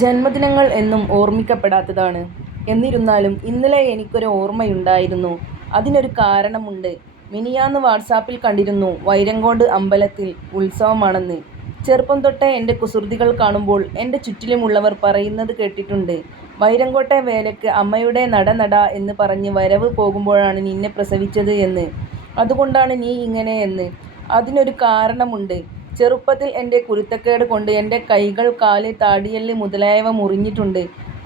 ജന്മദിനങ്ങൾ എന്നും ഓർമ്മിക്കപ്പെടാത്തതാണ്. എന്നിരുന്നാലും ഇന്നലെ എനിക്കൊരു ഓർമ്മയുണ്ടായിരുന്നു. അതിനൊരു കാരണമുണ്ട്. മിനിയാന്ന് വാട്സാപ്പിൽ കണ്ടിരുന്നു വൈരങ്കോട് അമ്പലത്തിൽ ഉത്സവമാണെന്ന്. ചെറുപ്പം തൊട്ടേ എൻ്റെ കുസൃതികൾ കാണുമ്പോൾ എൻ്റെ ചുറ്റിലുമുള്ളവർ പറയുന്നത് കേട്ടിട്ടുണ്ട്. വൈരങ്കോട്ടെ വേലയ്ക്ക് അമ്മയുടെ നട എന്ന് പറഞ്ഞ് വരവ് പോകുമ്പോഴാണ് നിന്നെ പ്രസവിച്ചത് എന്ന്. അതുകൊണ്ടാണ് നീ ഇങ്ങനെ എന്ന്. അതിനൊരു കാരണമുണ്ട്. ചെറുപ്പത്തിൽ എൻ്റെ കുരുത്തക്കേട് കൊണ്ട് എൻ്റെ കൈകൾ, കാല്, താടിയെല്ല് മുതലായവ മുറിഞ്ഞിട്ടുണ്ട്.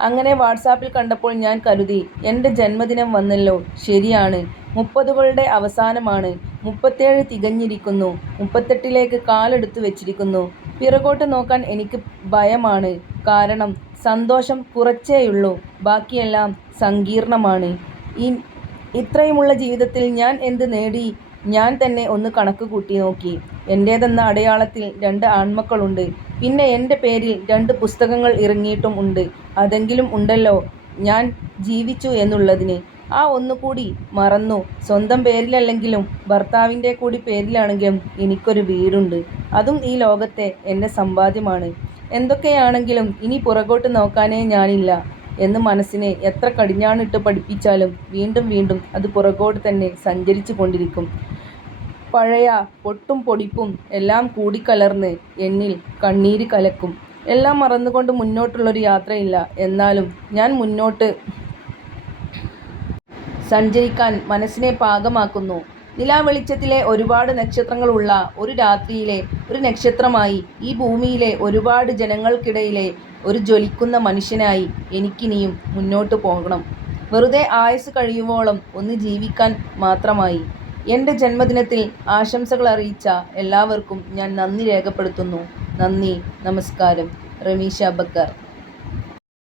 അങ്ങനെ വാട്സാപ്പിൽ കണ്ടപ്പോൾ ഞാൻ കരുതി എൻ്റെ ജന്മദിനം വന്നല്ലോ. ശരിയാണ്, 30കളുടെ അവസാനമാണ്. 37 തികഞ്ഞിരിക്കുന്നു. 38ലേക്ക് കാലെടുത്തു വെച്ചിരിക്കുന്നു. പിറകോട്ട് നോക്കാൻ എനിക്ക് ഭയമാണ്. കാരണം സന്തോഷം കുറച്ചേയുള്ളൂ, ബാക്കിയെല്ലാം സങ്കീർണമാണ്. ഇത്രയുമുള്ള ജീവിതത്തിൽ ഞാൻ എന്ത് നേടി? ഞാൻ തന്നെ ഒന്ന് കണക്ക് കൂട്ടി നോക്കി. എൻ്റേതെന്ന അടയാളത്തിൽ 2 ആൺമക്കളുണ്ട്. പിന്നെ എൻ്റെ പേരിൽ 2 പുസ്തകങ്ങൾ ഇറങ്ങിയിട്ടും ഉണ്ട്. അതെങ്കിലും ഉണ്ടല്ലോ ഞാൻ ജീവിച്ചു എന്നുള്ളതിന്. ആ ഒന്നുകൂടി മറന്നു. സ്വന്തം പേരിലല്ലെങ്കിലും ഭർത്താവിൻ്റെ കൂടി പേരിലാണെങ്കിലും എനിക്കൊരു വീടുണ്ട്. അതും ഈ ലോകത്തെ എൻ്റെ സമ്പാദ്യമാണ്. എന്തൊക്കെയാണെങ്കിലും ഇനി പുറകോട്ട് നോക്കാനേ ഞാനില്ല എന്ന് മനസ്സിനെ എത്ര കടിഞ്ഞാണിട്ട് പഠിപ്പിച്ചാലും വീണ്ടും വീണ്ടും അത് പുറകോട്ട് തന്നെ സഞ്ചരിച്ചു കൊണ്ടിരിക്കും. പഴയ പൊട്ടും പൊടിപ്പും എല്ലാം കൂടിക്കലർന്ന് എന്നിൽ കണ്ണീര് കലക്കും. എല്ലാം മറന്നുകൊണ്ട് മുന്നോട്ടുള്ളൊരു യാത്രയില്ല. എന്നാലും ഞാൻ മുന്നോട്ട് സഞ്ചരിക്കാൻ മനസ്സിനെ പാകമാക്കുന്നു. നിലാവെളിച്ചത്തിലെ ഒരുപാട് നക്ഷത്രങ്ങളുള്ള ഒരു രാത്രിയിലെ ഒരു നക്ഷത്രമായി, ഈ ഭൂമിയിലെ ഒരുപാട് ജനങ്ങൾക്കിടയിലെ ഒരു ജ്വലിക്കുന്ന മനുഷ്യനായി എനിക്കിനിയും മുന്നോട്ട് പോകണം. വെറുതെ ആയുസ് കഴിയുവോളം ഒന്ന് ജീവിക്കാൻ മാത്രമായി. എൻ്റെ ജന്മദിനത്തിൽ ആശംസകൾ അറിയിച്ച എല്ലാവർക്കും ഞാൻ നന്ദി രേഖപ്പെടുത്തുന്നു. നന്ദി, നമസ്കാരം. റമീഷ ബക്കർ.